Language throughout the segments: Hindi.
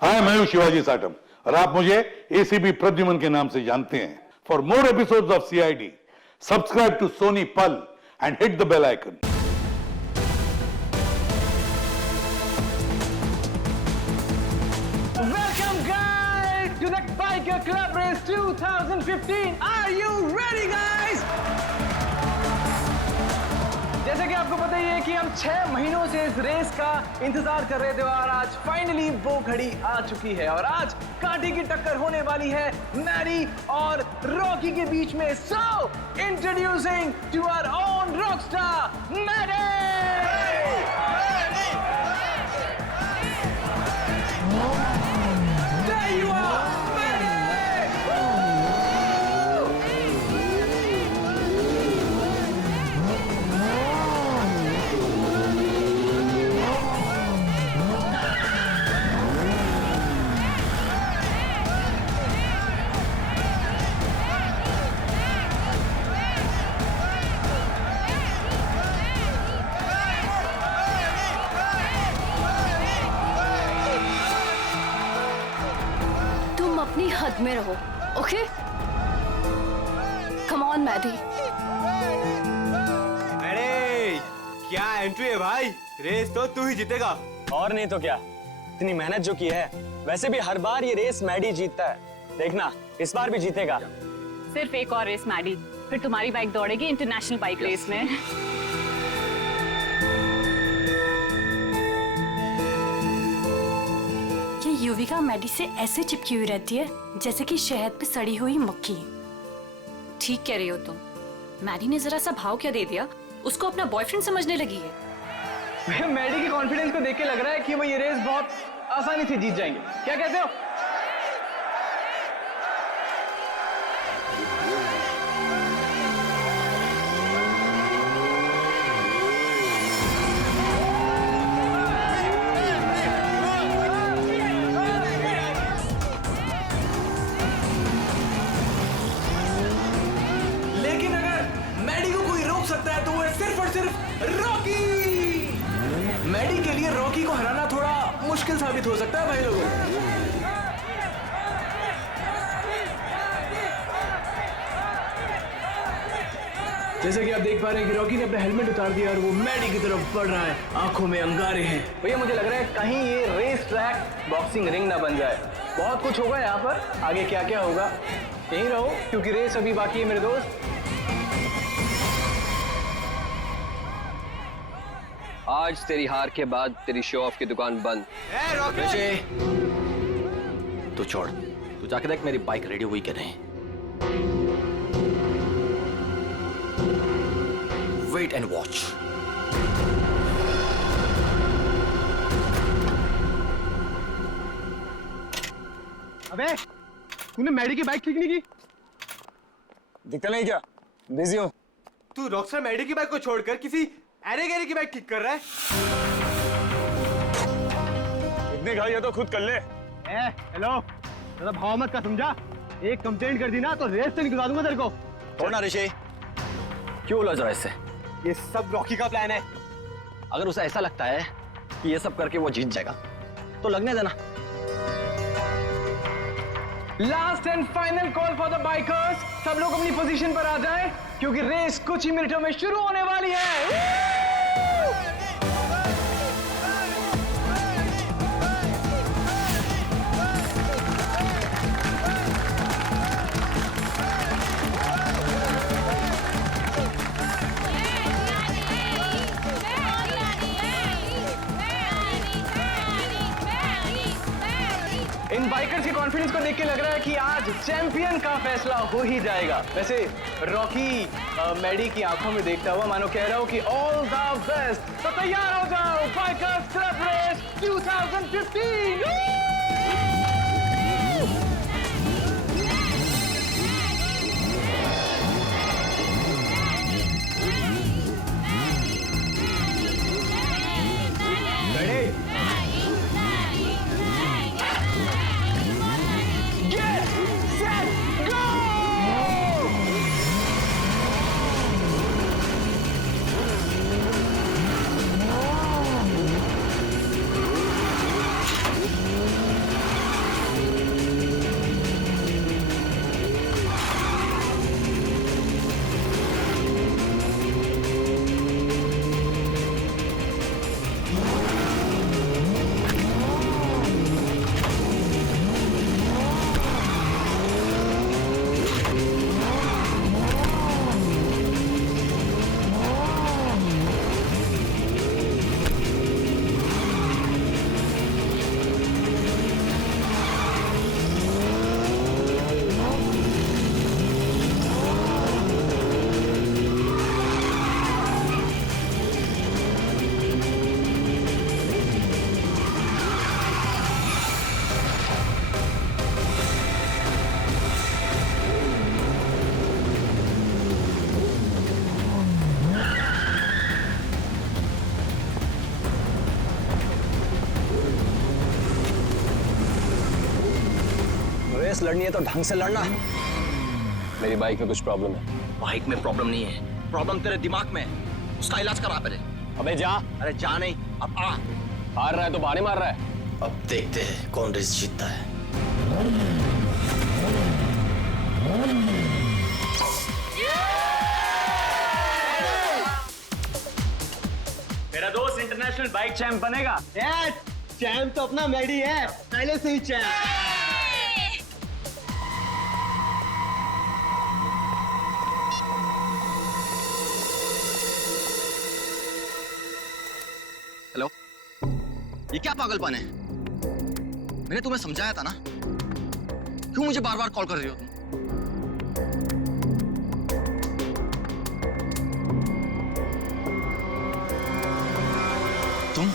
हाय, मैं हूं शिवाजी साटम और आप मुझे एसीपी प्रद्युमन के नाम से जानते हैं। For more episodes of CID, subscribe to Sony Pal and hit the bell icon. Welcome guys to the Biker Club Race 2015. Are you ready guys? जैसे कि आपको पता ही है कि हम 6 महीनों से इस रेस का इंतजार कर रहे थे और आज फाइनली वो घड़ी आ चुकी है और आज कांटे की टक्कर होने वाली है मैरी और रॉकी के बीच में। So introducing to our own rockstar Mary. There you are, तुम अपनी हद में रहो, ओके? Come on Maddie. अरे क्या एंट्री है भाई, रेस तो तू ही जीतेगा। और नहीं तो क्या, इतनी मेहनत जो की है। वैसे भी हर बार ये रेस मैडी जीतता है, देखना इस बार भी जीतेगा। सिर्फ एक और रेस मैडी, फिर तुम्हारी बाइक दौड़ेगी इंटरनेशनल बाइक रेस में। ये युविका मैडी से ऐसे चिपकी हुई रहती है जैसे कि शहद पे सड़ी हुई मक्खी। ठीक कह रही हो तुम। मैडी ने जरा सा भाव क्या दे दिया, उसको अपना बॉयफ्रेंड समझने लगी है। मैडी के कॉन्फिडेंस को देख के लग रहा है कि वो ये रेस बहुत आसानी से जीत जाएंगे। क्या कहते हो? लेकिन अगर मैडी को कोई रोक सकता है तो वो है सिर्फ और सिर्फ रॉकी। मैडी के लिए रॉकी को हराना थोड़ा मुश्किल साबित हो सकता है भाई लोगों। जैसे कि आप देख पा रहे हैं कि रॉकी ने अपना हेलमेट उतार दिया और वो मैडी की तरफ बढ़ रहा है, आंखों में अंगारे हैं। भैया मुझे लग रहा है कहीं ये रेस ट्रैक बॉक्सिंग रिंग ना बन जाए। बहुत कुछ होगा यहाँ पर, आगे क्या क्या होगा यहीं रहो क्योंकि रेस अभी बाकी है मेरे दोस्त। आज तेरी हार के बाद तेरी शो ऑफ की दुकान बंद। तू छोड़, तू जाके देख मेरी बाइक रेडी हुई कि नहीं। Wait and watch. अबे तूने मैडी की बाइक ठीक नहीं की? दिखता नहीं क्या, बिजी हूँ। तू रॉकस्टार मैडी की बाइक को छोड़कर किसी अरे गहरे की बाइक ठीक कर रहा है। इतनी खाई है तो खुद कर ले। हेलो, ज़्यादा भाव मत का, समझा? एक कंप्लेंट कर दी ना तो रेस से निकलवा दूंगा तेरे को। छोड़ ना ऋषि, क्यों उलझ रहा है इससे? ये सब रॉकी का प्लान है। अगर उसे ऐसा लगता है कि ये सब करके वो जीत जाएगा तो लगने देना। Last and final call for the bikers. सब लोग अपनी पोजीशन पर आ जाएं क्योंकि रेस कुछ ही मिनटों में शुरू होने वाली है। इन बाइकर्स के कॉन्फिडेंस को देख के लग रहा है कि आज चैंपियन का फैसला हो ही जाएगा। वैसे रॉकी मैडी की आंखों में देखता हुआ मानो कह रहा हूं कि ऑल द बेस्ट। तो तैयार हो जाओ, बाइकर्स क्लब रेस 2015। रेस लड़नी है तो ढंग से लड़ना। मेरी बाइक में कुछ प्रॉब्लम है। बाइक में प्रॉब्लम नहीं है, प्रॉब्लम तेरे दिमाग में है। उसका इलाज करा पहले। अबे जा। अरे जा नहीं, अब आ। हार रहा है तो बाहर मार रहा है। अब देखते हैं कौन रेस जीतता है। मेरा दोस्त इंटरनेशनल बाइक चैंप बनेगा। चैंप तो अपना मैडी है, पहले से ही चैंप। हेलो, ये क्या पागलपन है? मैंने तुम्हें समझाया था ना, क्यों मुझे बार बार कॉल कर रही हो तुम?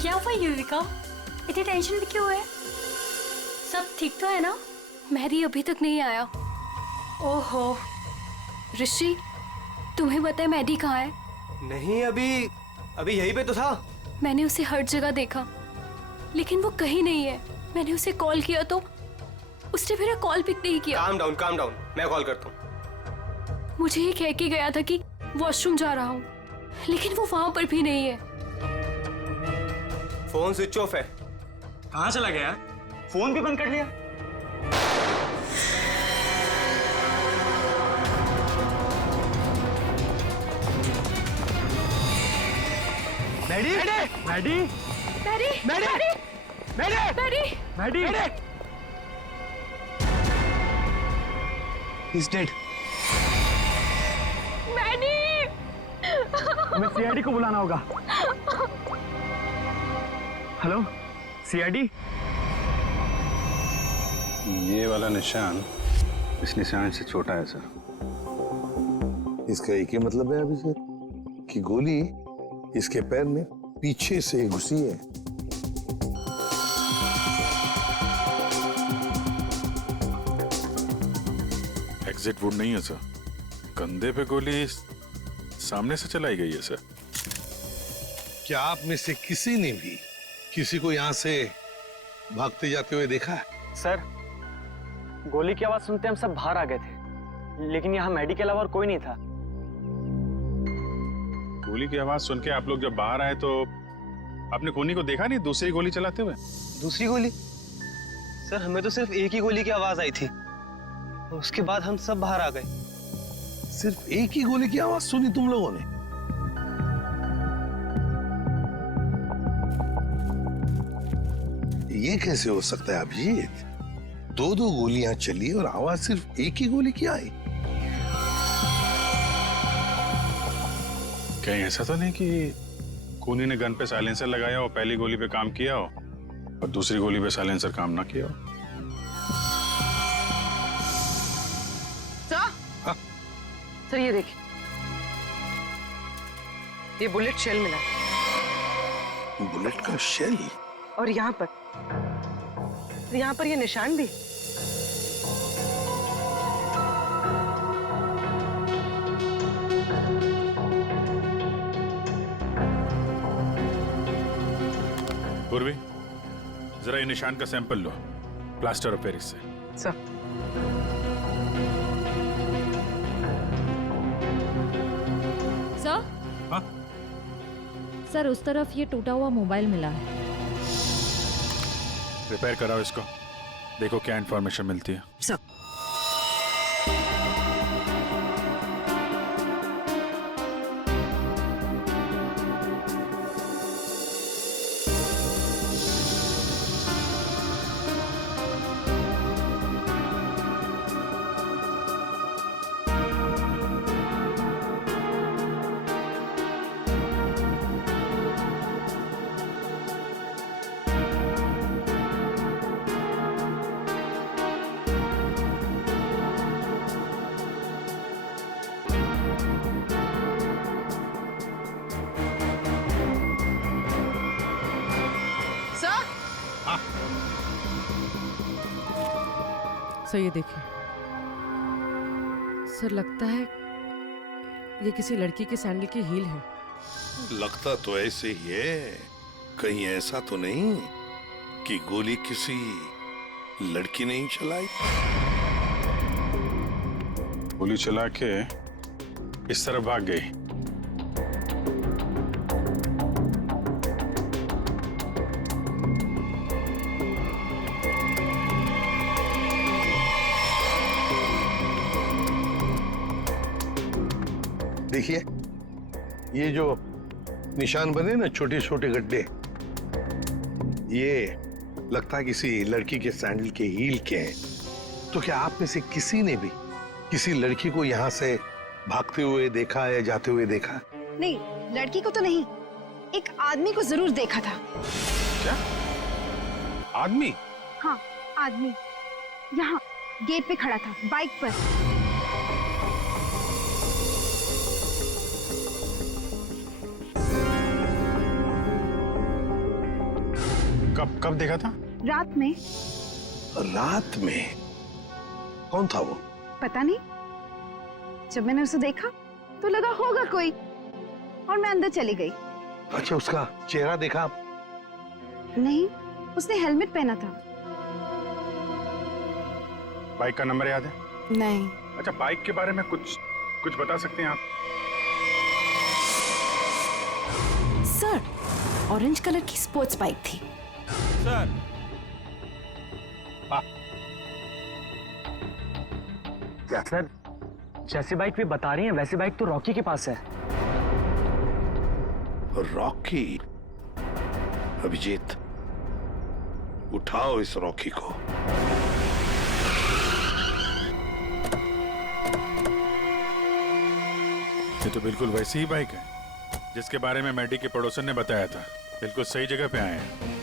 क्या हुआ युविका, इतनी टेंशन भी क्यों है? सब ठीक तो है ना? मैरी अभी तक नहीं आया। ओहो ऋषि, तुम्हें पता है मैडी कहाँ है? नहीं, अभी यहीं पे तो था। मैंने उसे हर जगह देखा लेकिन वो कहीं नहीं है। मैंने उसे कॉल किया तो उसने मेरा कॉल पिक नहीं किया। काम डाउन, मैं कॉल करता हूँ। मुझे ये कह के गया था कि वॉशरूम जा रहा हूँ, लेकिन वो वहां पर भी नहीं है। फोन स्विच ऑफ है। कहाँ चला गया? फोन भी बंद कर लिया। Maddy, Maddy, Mary, Maddy, Maddy, Mary, Maddy, He's dead. Mary. हमें सीआईडी को बुलाना होगा। Hello, CID. ये वाला निशान इस निशान से छोटा है सर। इसका एक ही मतलब है अभिषेक कि गोली इसके पैर में पीछे से घुसी है। एग्जिट वुड नहीं है सर, कंधे पे गोली सामने से चलाई गई है सर। क्या आप में से किसी ने भी किसी को यहाँ से भागते जाते हुए देखा है? सर, गोली की आवाज सुनते हम सब बाहर आ गए थे, लेकिन यहाँ मैडी के अलावा और कोई नहीं था। गोली की आवाज सुन के आप लोग जब बाहर आए तो आपने खूनी को देखा नहीं दूसरी गोली चलाते हुए? दूसरी गोली? सर, हमें तो सिर्फ एक ही गोली की आवाज आई थी, उसके बाद हम सब बाहर आ गए। सिर्फ एक ही गोली की आवाज सुनी तुम लोगों ने? ये कैसे हो सकता है अभिजीत? दो दो गोलियां चली और आवाज सिर्फ एक ही गोली की आई। कहीं ऐसा तो नहीं कि खूनी ने गन पे साइलेंसर लगाया हो, पहली गोली पे काम किया हो और दूसरी गोली पे साइलेंसर काम ना किया हो? सर ये देखिए, ये बुलेट शेल मिला। बुलेट का शेल? और यहाँ पर ये निशान भी। पूर्वी, जरा ये निशान का sample low plaster of Paris से। सर, हाँ? सर, उस तरफ ये टूटा हुआ मोबाइल मिला है। रिपेयर कराओ इसको, देखो क्या इंफॉर्मेशन मिलती है। सर। सर ये देखिए, सर लगता है ये किसी लड़की के सैंडल की हील है। लगता तो ऐसे ही है, कहीं ऐसा तो नहीं कि गोली किसी लड़की ने ही चलाई? गोली चला के इस तरफ भाग गई। देखिए, ये जो निशान बने ना, छोटे छोटे गड्ढे, ये लगता है किसी लड़की के सैंडल के हील के हैं। तो क्या आप में से किसी ने भी किसी लड़की को यहाँ से भागते हुए देखा या जाते हुए देखा? नहीं, लड़की को तो नहीं, एक आदमी को जरूर देखा था। क्या आदमी? हाँ, आदमी यहाँ गेट पे खड़ा था, बाइक पर। कब देखा था? रात में। रात में? कौन था वो? पता नहीं, जब मैंने उसे देखा तो लगा होगा कोई, और मैं अंदर चली गई। अच्छा, उसका चेहरा देखा? नहीं, उसने हेलमेट पहना था। बाइक का नंबर याद है? नहीं। अच्छा, बाइक के बारे में कुछ बता सकते हैं आप? सर, ऑरेंज कलर की स्पोर्ट्स बाइक थी। सर, क्या सर, जैसी बाइक भी बता रही हैं वैसी बाइक तो रॉकी के पास है। रॉकी? अभिजीत, उठाओ इस रॉकी को। ये तो बिल्कुल वैसी ही बाइक है जिसके बारे में मैडी के पड़ोसन ने बताया था। बिल्कुल सही जगह पे आए हैं।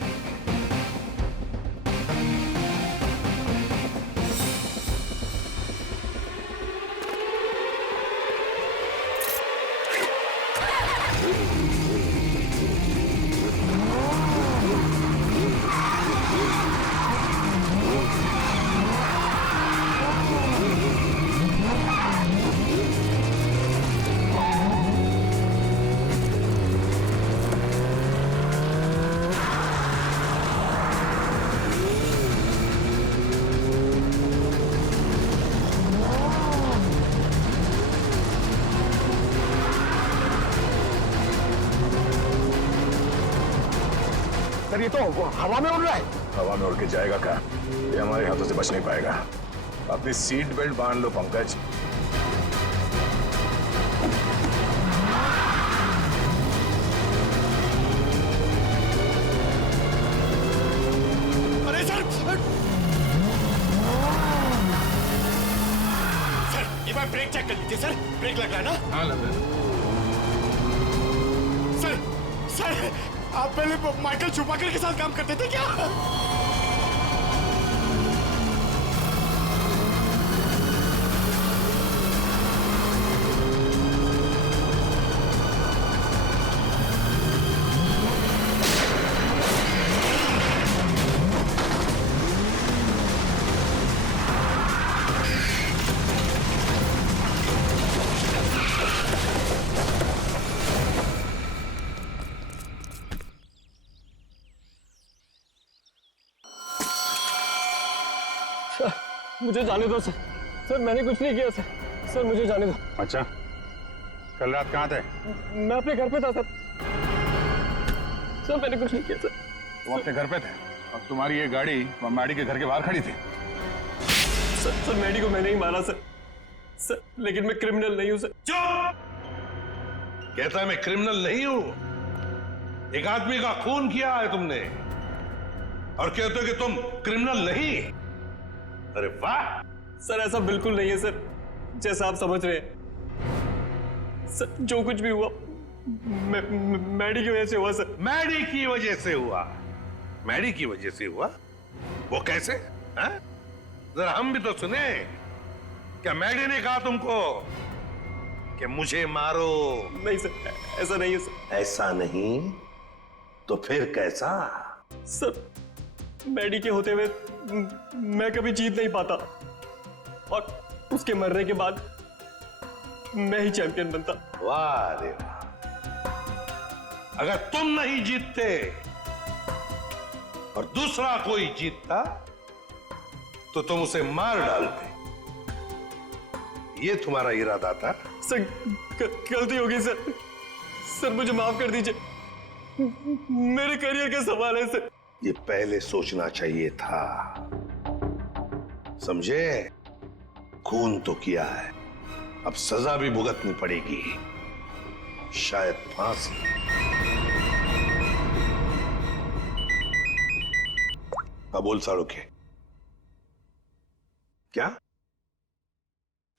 सर, ये तो हवा में उड़ रहा है। हवा में उड़ के जाएगा क्या? ये हमारे हाथों से बच नहीं पाएगा। अपनी सीट बेल्ट बांध लो पंकज। अरे सर, ये बार ब्रेक चेक कर लीजिए सर, ब्रेक लग रहा है ना? हाँ, लग रहा है। सर, आप पहले माइकल शूमाकर के साथ काम करते थे क्या? मुझे जाने दो सर। सर, मैंने कुछ नहीं किया सर। सर, मुझे जाने दो। अच्छा, कल रात कहाँ थे? मैं अपने घर पे था सर। सर, मैंने कुछ नहीं किया सर। वो अपने घर पे थे और तुम्हारी ये गाड़ी मैडी के घर के बाहर खड़ी थी। सर, मैडी को मैंने ही मारा सर। सर, लेकिन मैं क्रिमिनल नहीं हूँ सर। चुप! कहता है मैं क्रिमिनल नहीं हूं। एक आदमी का खून किया है तुमने और कहते हो कि तुम क्रिमिनल नहीं। अरे वाह! सर, ऐसा बिल्कुल नहीं है सर, जैसा आप समझ रहे हैं। सर, जो कुछ भी हुआ मैडी की वजह से हुआ सर। मैडी की वजह से हुआ? मैडी की वजह से हुआ? वो कैसे? हैं? जरा हम भी तो सुने। क्या मैडी ने कहा तुमको कि मुझे मारो? नहीं सर, ऐसा नहीं है सर। ऐसा नहीं तो फिर कैसा? सर, मैडी के होते हुए मैं कभी जीत नहीं पाता। और उसके मरने के बाद मैं ही चैंपियन बनता। वाह रे वाह। अगर तुम नहीं जीतते और दूसरा कोई जीतता तो तुम उसे मार डालते। ये तुम्हारा इरादा था? सर गलती हो गई सर। सर मुझे माफ कर दीजिए, मेरे करियर का सवाल है सर। ये पहले सोचना चाहिए था, समझे? खून तो किया है, अब सजा भी भुगतनी पड़ेगी, शायद फांसी। अब बोल साड़ुखे, क्या?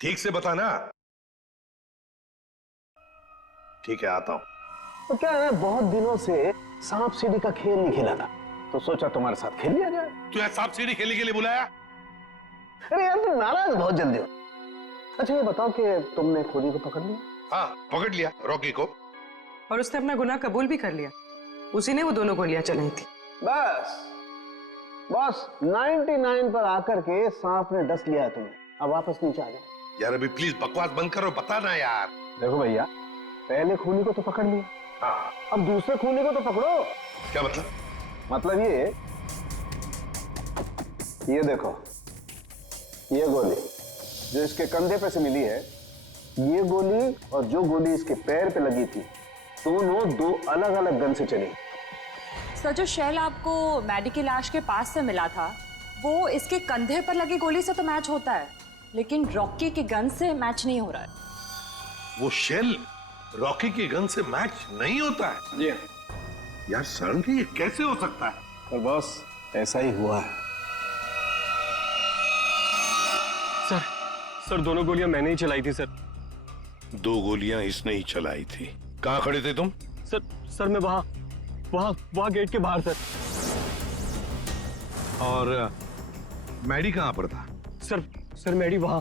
ठीक से बताना। ठीक है, आता हूं। तो क्या है, बहुत दिनों से सांप सीढ़ी का खेल नहीं खेला था, तो सोचा तुम्हारे साथ खेल लिया जाए। तू यहाँ सांप सीढ़ी खेलने के लिए बुलाया? अरे यार तुम नाराज बहुत जल्दी हो। अच्छा ये बताओ कि तुमने खोजी को पकड़ लिया? हाँ, पकड़ लिया रॉकी को। और उसने अपना गुनाह कबूल भी कर लिया, उसी ने वो दोनों गोलियां चलाई थी। बस 99 पर आकर के सांप ने डस लिया है तुम्हें, अब वापस नीचे आ जाओ। यार अभी प्लीज बकवास बंद करो, बता ना यार। देखो भैया, पहले खूनी को तो पकड़ लिया, हाँ, अब दूसरे खूनी को तो पकड़ो। क्या मतलब? मतलब ये देखो, ये गोली जो इसके कंधे पे से मिली है, ये गोली और जो गोली इसके पैर पे लगी थी, दोनों दो अलग अलग गन से चली। सर जो शेल आपको मैडी की लाश के पास से मिला था, वो इसके कंधे पर लगी गोली से तो मैच होता है, लेकिन रॉकी की गन से मैच नहीं हो रहा है। वो शेल रॉकी की गन से मैच नहीं होता है? जी यार सर, ये कैसे हो सकता है? पर बॉस ऐसा ही हुआ है। सर दोनों गोलियां मैंने ही चलाई थी सर। 2 गोलियां इसने ही चलाई थी। कहां खड़े थे तुम? सर मैं वहां गेट के बाहर सर। और मैडी कहां पर था? सर मैडी वहां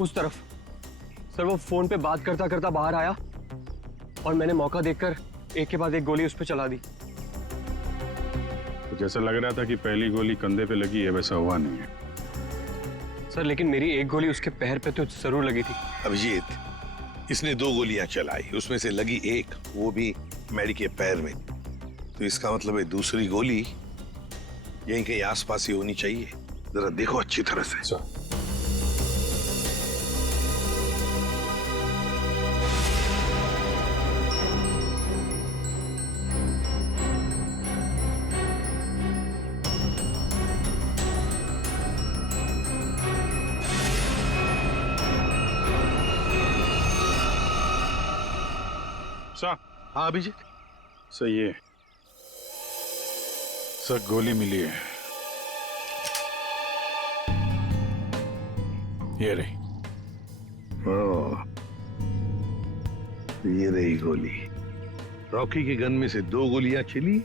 उस तरफ। सर वो फोन पे बात करता करता बाहर आया और मैंने मौका देखकर एक के बाद एक गोली उस पर चला दी। तो जैसा लग रहा था कि पहली गोली कंधे पे लगी है, वैसा हुआ नहीं है सर, लेकिन मेरी एक गोली उसके पैर पे तो जरूर लगी थी। अभिजीत, इसने 2 गोलियां चलाई, उसमें से लगी एक, वो भी मैडी के पैर में। तो इसका मतलब है दूसरी गोली यहीं कहीं आसपास ही होनी चाहिए। जरा देखो अच्छी तरह से। हाँ अभिजीत, सही है सर, गोली मिली है, ये रही। ये रही गोली। रॉकी के गन में से 2 गोलियां चली,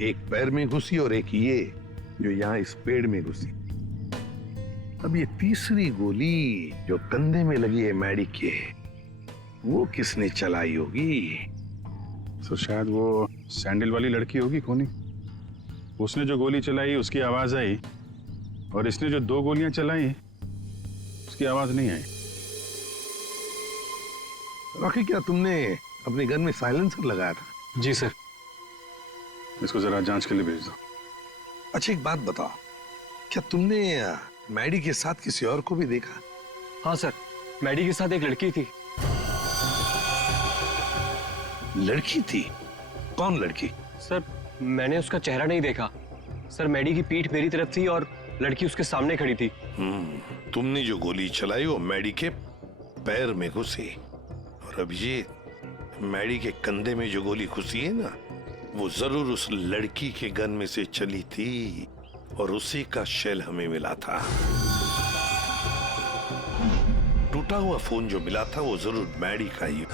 एक पैर में घुसी और एक ये जो यहाँ इस पेड़ में घुसी। अब ये तीसरी गोली जो कंधे में लगी है मैडी के, वो किसने चलाई होगी? तो शायद वो सैंडल वाली लड़की होगी खूनी। उसने जो गोली चलाई उसकी आवाज आई, और इसने जो 2 गोलियां चलाई उसकी आवाज नहीं आई। रॉकी, क्या तुमने अपने गन में साइलेंसर लगाया था? जी सर। इसको जरा जांच के लिए भेज दो। अच्छा एक बात बताओ, क्या तुमने मैडी के साथ किसी और को भी देखा? हाँ सर, मैडी के साथ एक लड़की थी। लड़की थी? कौन लड़की? सर मैंने उसका चेहरा नहीं देखा सर, मैडी की पीठ मेरी तरफ थी और लड़की उसके सामने खड़ी थी। तुमने जो गोली चलाई वो मैडी के पैर में घुसी, और अब ये मैडी के कंधे में जो गोली घुसी है ना, वो जरूर उस लड़की के गन में से चली थी, और उसी का शेल हमें मिला था। टूटा हुआ फोन जो मिला था वो जरूर मैडी का ही।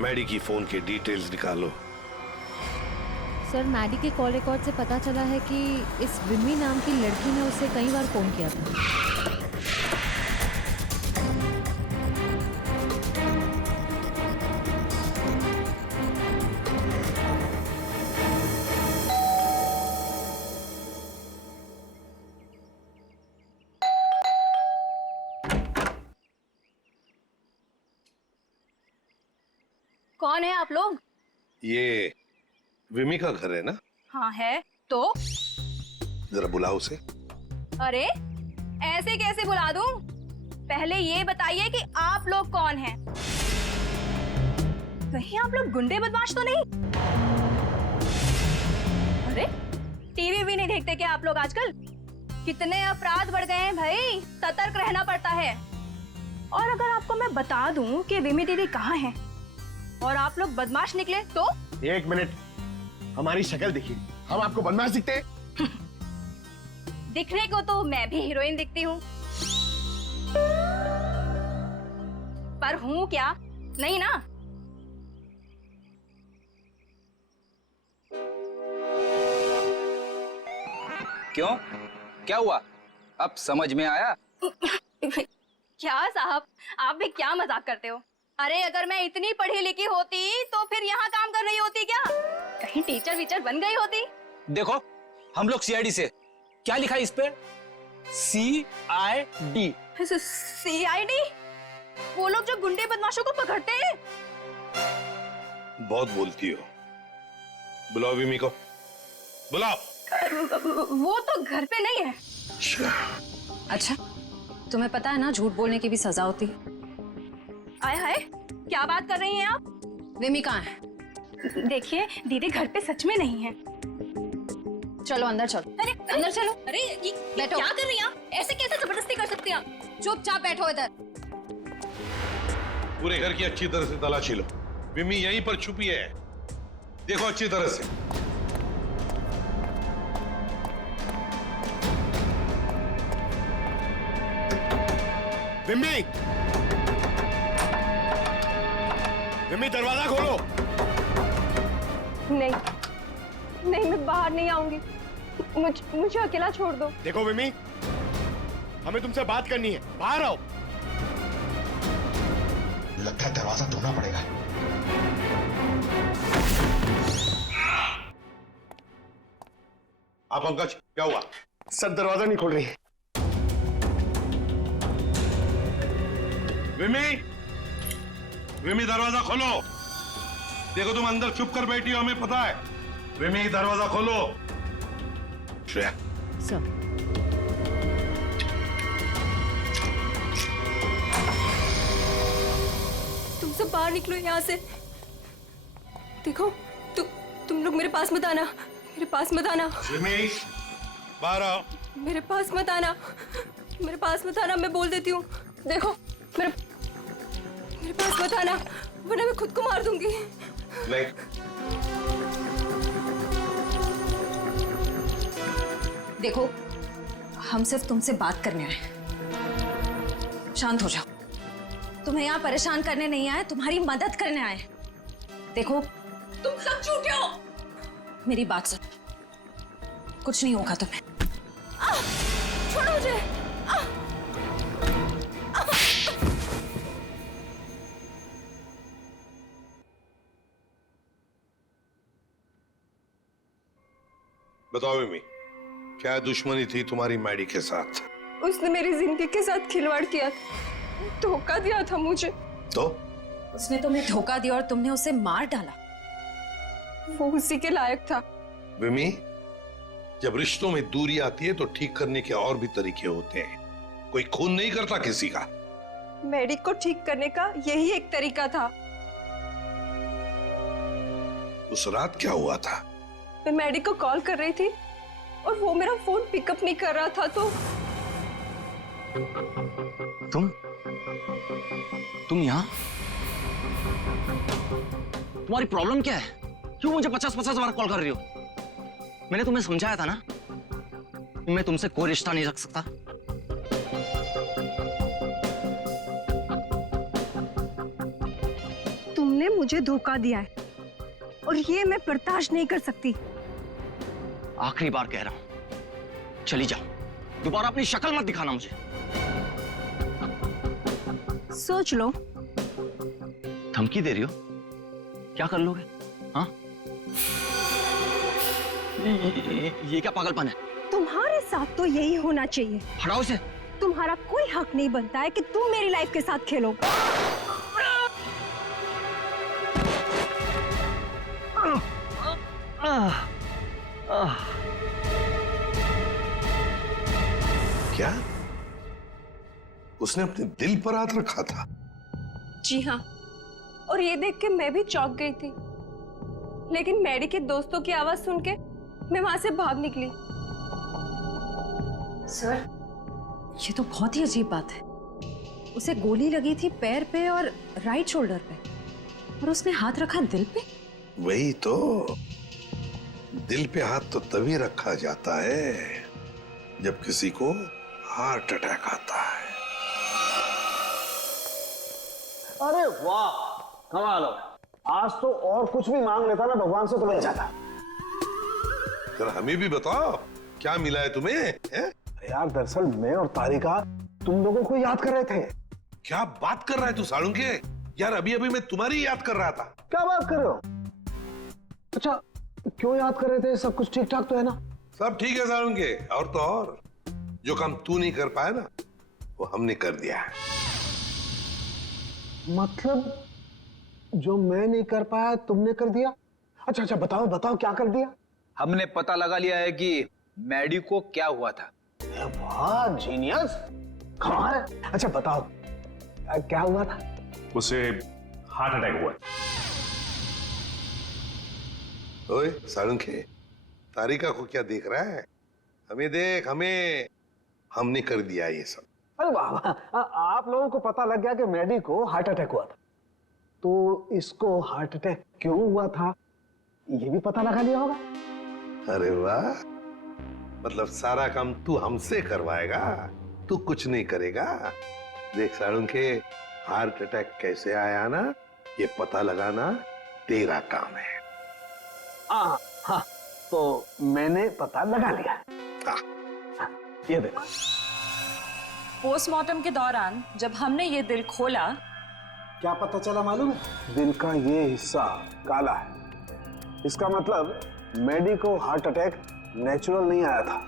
मैडी की फोन के डिटेल्स निकालो। सर मैडी के कॉल रिकॉर्ड से पता चला है कि इस विमी नाम की लड़की ने उसे कई बार फोन किया था। कौन है आप लोग? ये विमी का घर है ना? हाँ है। तो जरा बुलाओ उसे। अरे ऐसे कैसे बुला दूं? पहले ये बताइए कि आप लोग कौन हैं? कहीं आप लोग गुंडे बदमाश तो नहीं? अरे टीवी भी नहीं देखते क्या आप लोग आजकल? कितने अपराध बढ़ गए हैं भाई, सतर्क रहना पड़ता है। और अगर आपको मैं बता दूं कि विमी दीदी कहाँ हैं और आप लोग बदमाश निकले तो? एक मिनट, हमारी शक्ल देखिए, हम आपको बदमाश दिखते हैं? दिखने को तो मैं भी हीरोइन दिखती हूँ, पर हूँ क्या? नहीं ना। क्यों, क्या हुआ? अब समझ में आया? क्या साहब, आप भी क्या मजाक करते हो? अरे अगर मैं इतनी पढ़ी लिखी होती तो फिर यहाँ काम कर रही होती क्या? कहीं टीचर वीचर बन गई होती। देखो हम लोग सीआईडी से, क्या लिखा है इस पे? CID। CID? वो लोग जो गुंडे बदमाशों को पकड़ते हैं। बहुत बोलती हो। बुलाओ विमी को, बुलाओ। वो तो घर पे नहीं है। अच्छा, तुम्हें पता है ना झूठ बोलने की भी सजा होती है। आय हाय, क्या बात कर रही हैं आप? विमी कहाँ है? देखिए दीदी घर पे सच में नहीं है। चलो अंदर चलो। अरे अंदर चलो। अरे ये बैठो। क्या कर रही हैं आप? ऐसे कैसे जबरदस्ती कर सकती हैं आप? चुपचाप बैठो इधर। पूरे घर की अच्छी तरह से तलाशी लो। विमी यहीं पर छुपी है, देखो अच्छी तरह से। विमी, विमी दरवाजा खोलो। नहीं नहीं, मैं बाहर नहीं आऊंगी। मुझे अकेला छोड़ दो। देखो विमी, हमें तुमसे बात करनी है, बाहर आओ। लगता है दरवाजा तोड़ना पड़ेगा। आप पंकज, क्या हुआ? सर दरवाजा नहीं खोल रही। विमी, विमी दरवाजा खोलो। देखो तुम अंदर चुप कर बैठी हो, हमें पता है। विमी दरवाजा खोलो। श्रेया। सर। तुम सब बाहर निकलो यहाँ से। देखो तुम लोग मेरे पास मत आना, मेरे पास मत आना। विमी बाहर आओ। मेरे पास मत आना, मेरे पास मत आना, मैं बोल देती हूँ। देखो मेरे पास मत आना, वरना मैं खुद को मार दूंगी। नहीं। देखो, हम सिर्फ तुमसे बात करने आए। शांत हो जाओ। तुम्हें यहाँ परेशान करने नहीं आए, तुम्हारी मदद करने आए। देखो, तुम सब झूठे हो। मेरी बात सुन, कुछ नहीं होगा तुम्हें। छोड़ो मुझे। बताओ विमी, क्या दुश्मनी थी तुम्हारी मैडी के साथ? उसने मेरी जिंदगी के साथ खिलवाड़ किया, धोखा दिया था मुझे। तो उसने तुम्हें धोखा दिया और तुमने उसे मार डाला। वो उसी के लायक था। विमी, जब रिश्तों में दूरी आती है तो ठीक करने के और भी तरीके होते हैं। कोई खून नहीं करता किसी का। मैडी को ठीक करने का यही एक तरीका था। उस रात क्या हुआ था? मैं मैडी को कॉल कर रही थी और वो मेरा फोन पिकअप नहीं कर रहा था, तो तुम यहाँ? तुम्हारी प्रॉब्लम क्या है? क्यों मुझे 50-50 बार कॉल कर रही हो? मैंने तुम्हें समझाया था ना, मैं तुमसे कोई रिश्ता नहीं रख सकता। तुमने मुझे धोखा दिया है और ये मैं बर्दाश्त नहीं कर सकती। आखिरी बार कह रहा हूं, चली जाओ। दोबारा अपनी शक्ल मत दिखाना मुझे। सोच लो। धमकी दे रही हो? क्या कर लोगे? हाँ? ये क्या पागलपन है? तुम्हारे साथ तो यही होना चाहिए। हटाओ इसे। तुम्हारा कोई हक नहीं बनता है कि तुम मेरी लाइफ के साथ खेलो। क्या उसने अपने दिल पर हाथ रखा था? जी हाँ, और ये देख के मैं भी चौंक गई थी, लेकिन मैडी के दोस्तों की आवाज सुन के मैं वहां से भाग निकली। सर, ये तो बहुत ही अजीब बात है। उसे गोली लगी थी पैर पे और राइट शोल्डर पे, और उसने हाथ रखा दिल पे। वही तो, दिल पे हाथ तो तभी रखा जाता है जब किसी को हार्ट अटैक आता है। अरे वाह, कमाल हो। आज तो और कुछ भी मांग लेता ना भगवान से तो मिल जाता। जरा हमें भी बताओ क्या मिला है तुम्हें? है? यार दरअसल मैं और तारिका तुम लोगों को याद कर रहे थे। क्या बात कर रहा है तू सालुंके? यार अभी अभी मैं तुम्हारी याद कर रहा था। क्या बात कर रहे हो? अच्छा, क्यों याद कर रहे थे? सब कुछ ठीक ठाक तो है ना? सब ठीक है सालुंके, और तो और जो काम तू नहीं कर पाया ना वो हमने कर दिया है। मतलब जो मैं नहीं कर पाया तुमने कर दिया? अच्छा अच्छा, बताओ बताओ क्या कर दिया? हमने पता लगा लिया है कि मैडी को क्या हुआ था। वाह जीनियस, कमाल है। अच्छा बताओ क्या हुआ था? उसे हार्ट अटैक हुआ। ओए सालुंके, तारिका को क्या देख रहा है? हमें देख, हमें, हमने कर दिया ये सब। अरे वाह वाह, आप लोगों को पता लग गया कि मैडी को हार्ट अटैक हुआ था, तो इसको हार्ट अटैक क्यों हुआ था ये भी पता लगा लिया होगा। अरे वाह, मतलब सारा काम तू हमसे करवाएगा, तू कुछ नहीं करेगा। देख सालुंके, हार्ट अटैक कैसे आया ना ये पता लगाना तेरा काम है। हाँ हाँ, तो मैंने पता लगा लिया। हाँ, ये देखो। पोस्टमार्टम के दौरान जब हमने ये दिल खोला, क्या पता चला मालूम है? दिल का ये हिस्सा काला है। इसका मतलब मैडी को हार्ट अटैक नेचुरल नहीं आया था,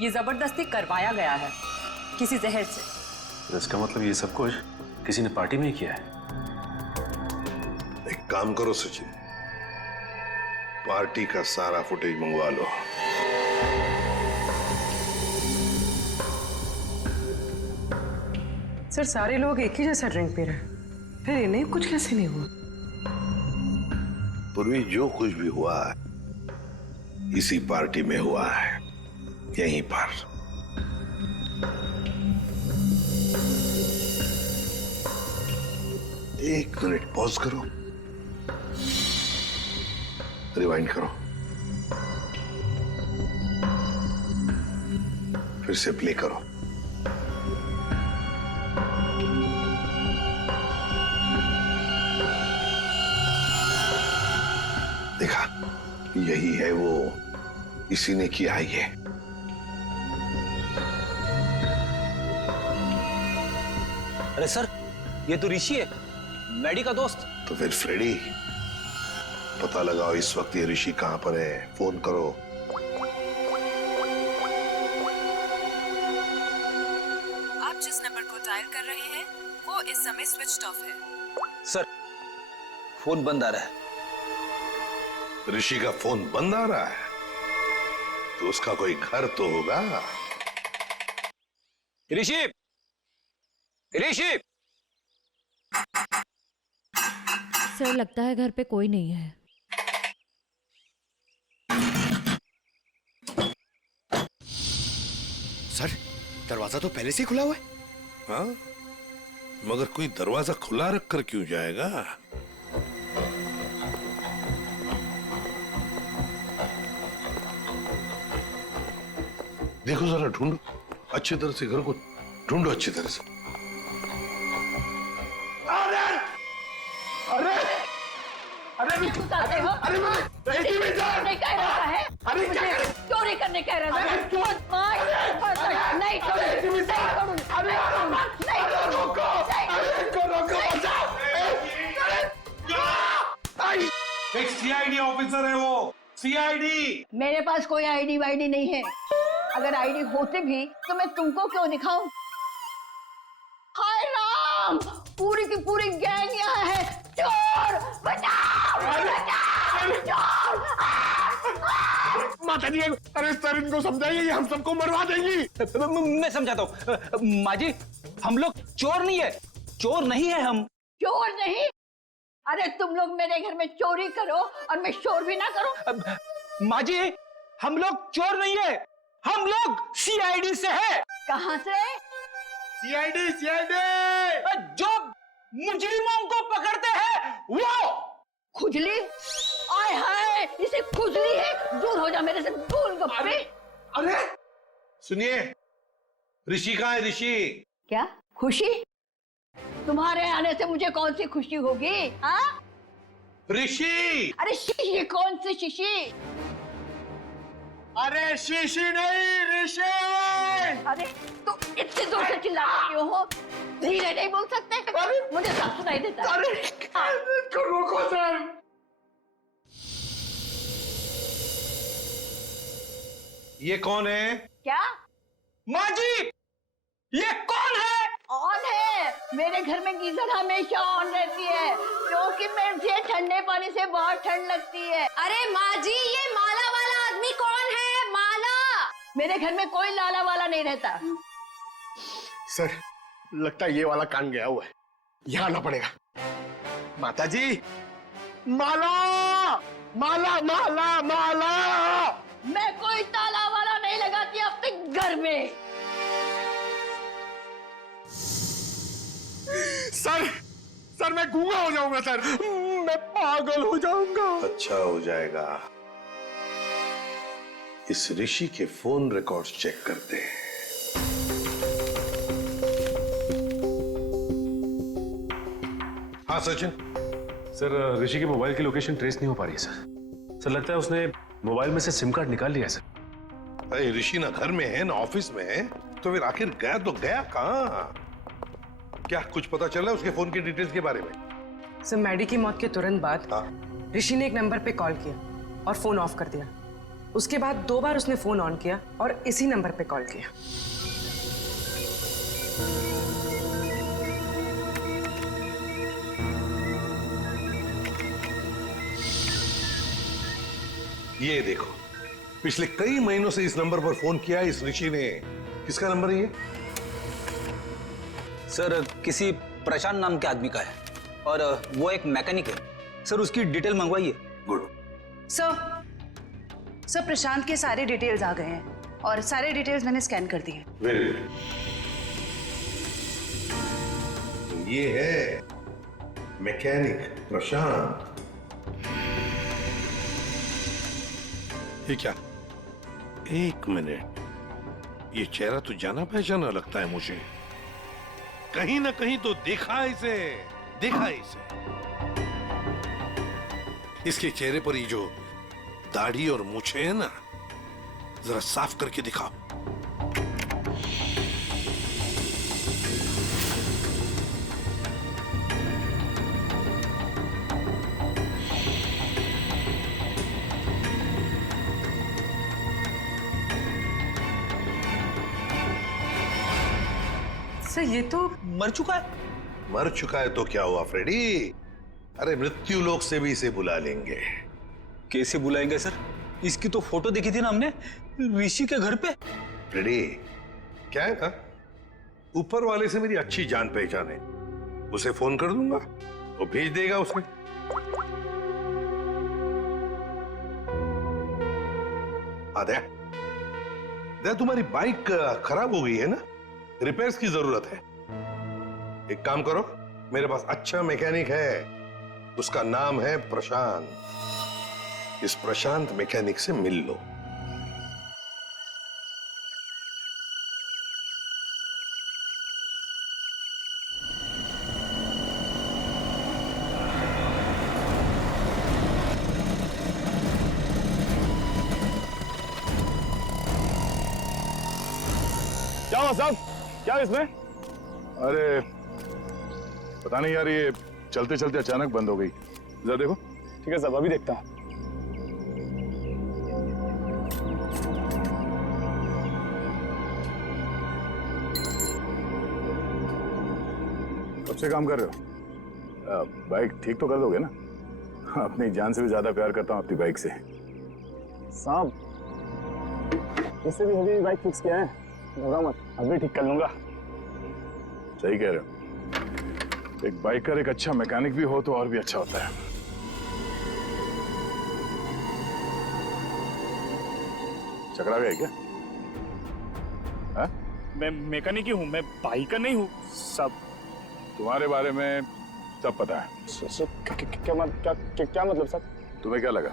ये जबरदस्ती करवाया गया है किसी जहर से। तो इसका मतलब ये सब कुछ किसी ने पार्टी में ही किया है। एक काम करो सचिन, पार्टी का सारा फुटेज मंगवा लो। सर, सारे लोग एक ही जैसा ड्रिंक पी रहे हैं, फिर इन्हें कुछ कैसे नहीं हुआ? पूर्वी जो कुछ भी हुआ है इसी पार्टी में हुआ है, यहीं पर। एक मिनट पॉज करो, रिवाइंड करो, फिर से प्ले करो। देखा, यही है वो, इसी ने किया है ये। अरे सर, ये तो ऋषि है, मैडी का दोस्त। तो फिर फ्रेडी, पता लगाओ इस वक्त ये ऋषि कहां पर है, फोन करो। आप जिस नंबर को डायल कर रहे हैं वो इस समय स्विच ऑफ है। सर, फोन बंद आ रहा है। ऋषि का फोन बंद आ रहा है तो उसका कोई घर तो होगा। ऋषि, ऋषि! सर, लगता है घर पे कोई नहीं है। सर, दरवाजा तो पहले से खुला हुआ है। हाँ, मगर कोई दरवाजा खुला रखकर क्यों जाएगा? देखो जरा, ढूंढो अच्छी तरह से, घर को ढूंढो अच्छी तरह से। अरे अरे अरे नहीं कह रहा है। अरे क्यों नहीं करने कह रहा है? नहीं एक सीआईडी ऑफिसर है वो, सीआईडी। मेरे पास कोई आईडी वाईडी नहीं है। अगर आईडी होते भी तो मैं तुमको क्यों दिखाऊं? हाय राम, पूरी की पूरी गैंग यहाँ है। चोर बचाओ, बचाओ, चोर! माता जी, अरे सर इनको समझाइए, हम सबको मरवा देंगी। मैं समझाता हूँ माँ जी, हम लोग चोर नहीं है, चोर नहीं है हम। चोर नहीं? अरे तुम लोग मेरे घर में चोरी करो और मैं शोर भी ना करूं। माँ जी, हम लोग चोर नहीं है, हम लोग सीआईडी से है। कहाँ से? सीआईडी, जो मुजरिमों को पकड़ते हैं वो। खुजली? आय हाय, इसे खुजली है। दूर हो जा मेरे से, गोलगप्पे। अरे सुनिए, ऋषि कहाँ है? ऋषि क्या खुशी? तुम्हारे आने से मुझे कौन सी खुशी होगी? हाँ? ऋषि। अरे शीशी? कौन सी शीशी? अरे शीशी नहीं, ऋषि। अरे तो इतनी दूर से चिल्लाते क्यों हो? धीरे नहीं बोल सकते? मुझे सब सुनाई देता है। अरे रोको सर। ये कौन है? क्या? माँ जी, ये कौन है? ऑन है। मेरे घर में गीजर हमेशा ऑन रहती है, क्योंकि मुझे ठंडे पानी से बहुत ठंड लगती है। अरे माँ जी, ये माला वाला आदमी कौन है? माला? मेरे घर में कोई लाला वाला नहीं रहता। सर लगता है ये वाला कान गया हुआ है, यहाँ आना पड़ेगा। माता जी, माला माला माला माला। मैं कोई ताला वाला नहीं लगाती अपने घर में। सर मैं गूंगा हो जाऊंगा सर, मैं पागल हो जाऊंगा। अच्छा हो जाएगा। इस ऋषि के फोन रिकॉर्ड्स चेक करते हैं। हाँ सचिन। सर ऋषि के मोबाइल की लोकेशन ट्रेस नहीं हो पा रही है सर लगता है उसने मोबाइल में से सिम कार्ड निकाल लिया है सर। अरे ऋषि ना घर में है ना ऑफिस में है, तो फिर आखिर गया तो गया कहाँ? क्या कुछ पता चला उसके फोन की डिटेल्स के बारे में? सर मैडी की मौत के तुरंत बाद ऋषि ने एक नंबर पे कॉल किया और फोन ऑफ कर दिया। उसके बाद 2 बार उसने फोन ऑन किया और इसी नंबर पे कॉल किया। ये देखो, पिछले कई महीनों से इस नंबर पर फोन किया इस ऋषि ने। किसका नंबर है ये? सर किसी प्रशांत नाम के आदमी का है, और वो एक मैकेनिक है। सर उसकी डिटेल मंगवाइए। गुड। सर प्रशांत के सारे डिटेल्स आ गए हैं और सारे डिटेल्स मैंने स्कैन कर दिए। Very good. ये है मैकेनिक प्रशांत। ये क्या? एक मिनट, ये चेहरा तो जाना पहचाना लगता है मुझे। कहीं ना कहीं तो देखा इसे, देखा इसे। इसके चेहरे पर ये जो दाढ़ी और मूछें है ना, जरा साफ करके दिखाओ। सर ये तो मर चुका है। मर चुका है तो क्या हुआ फ्रेडी? अरे मृत्यु लोक से भी इसे बुला लेंगे। कैसे बुलाएंगे सर? इसकी तो फोटो देखी थी ना हमने ऋषि के घर पे। फ्रेडी, क्या है ना, ऊपर वाले से मेरी अच्छी जान पहचान है। उसे फोन कर दूंगा, वो भेज देगा उसे। दया, तुम्हारी बाइक खराब हो गई है ना, रिपेयर्स की जरूरत है। एक काम करो, मेरे पास अच्छा मैकेनिक है, उसका नाम है प्रशांत। इस प्रशांत मैकेनिक से मिल लो। क्या हुआ साहब? क्या है इसमें? अरे पता नहीं यार, ये चलते चलते अचानक बंद हो गई। जरा देखो। ठीक है साहब, अभी देखता हूँ। कब से काम कर रहे हो? बाइक ठीक तो कर दोगे ना? अपनी जान से भी ज्यादा प्यार करता हूँ अपनी बाइक से। साहब इससे भी हेवी बाइक फिक्स किया है, होगा मत, अभी ठीक कर लूंगा। सही कह रहे हो। एक बाइकर एक अच्छा मैकेनिक भी हो तो और भी अच्छा होता है। चकरा गए क्या? हाँ? मैं मैकेनिक ही हूँ, मैं बाइकर नहीं हूँ सब। तुम्हारे बारे में सब पता है। क्या मतलब सर? तुम्हें क्या लगा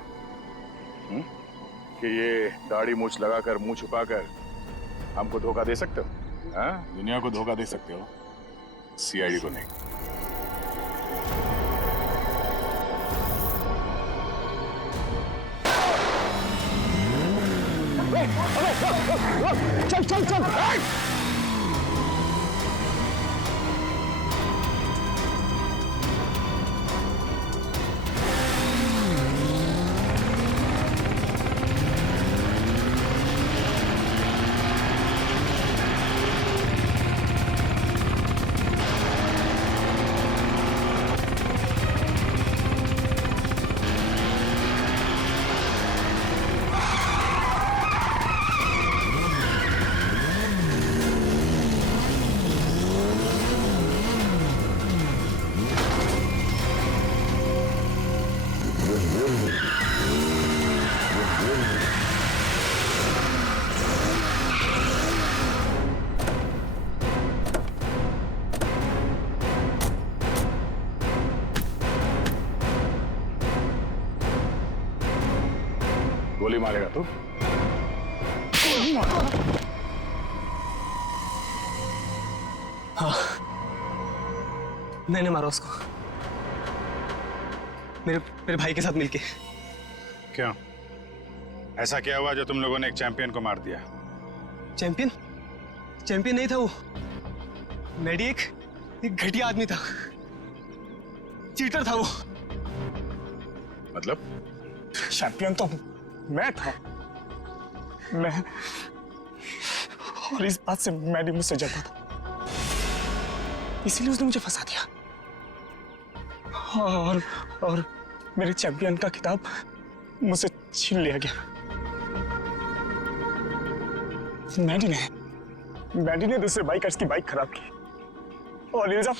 कि ये दाढ़ी मूछ लगाकर मुंह छुपाकर हमको धोखा दे सकते हो? हाँ? दुनिया को धोखा दे सकते हो, सीआईडी को नहीं। चल चल चल। गोली मारेगा तू? हाँ, मैंने मारा उसको, मेरे भाई के साथ मिलके। क्यों? ऐसा क्या हुआ जो तुम लोगों ने एक चैंपियन को मार दिया? चैंपियन? चैंपियन नहीं था वो, मैडी एक घटिया आदमी था, चीटर था वो। मतलब? चैंपियन तो मैं था, मैं, और इस बात से मैडी मुझसे जलता था, इसीलिए उसने मुझे फंसा दिया। और मेरे चैंपियन का खिताब मुझसे छीन लिया गया। मैडी ने दूसरे बाइकर्स की बाइक खराब की और इल्जाम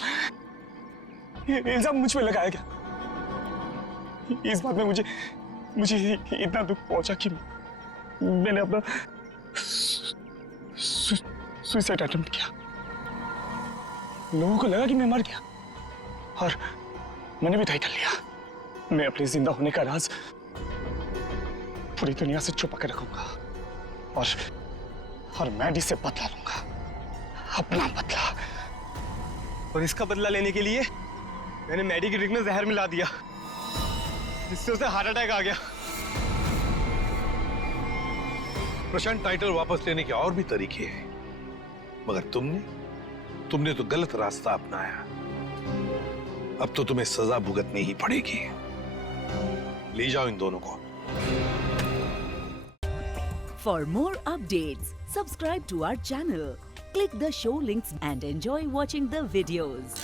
मुझ पे लगाया गया। इस बात में मुझे इतना दुख पहुंचा कि मैंने अपना सुसाइड अटेम्प्ट किया। लोगों को लगा कि मैं मर गया और मैंने भी तय कर लिया, मैं अपने जिंदा होने का राज पूरी दुनिया से छुपा कर रखूंगा और मैडी से बदला लूंगा, अपना बदला। और इसका बदला लेने के लिए मैंने मैडी की ड्रिंक में जहर मिला दिया, जिससे उसे हार्ट अटैक आ गया। प्रशांत, टाइटल वापस लेने के और भी तरीके हैं, मगर तुमने तो गलत रास्ता अपनाया। अब तो तुम्हें सजा भुगतनी ही पड़ेगी। ले जाओ इन दोनों को। For more updates, subscribe to our channel, click the show links and enjoy watching the videos.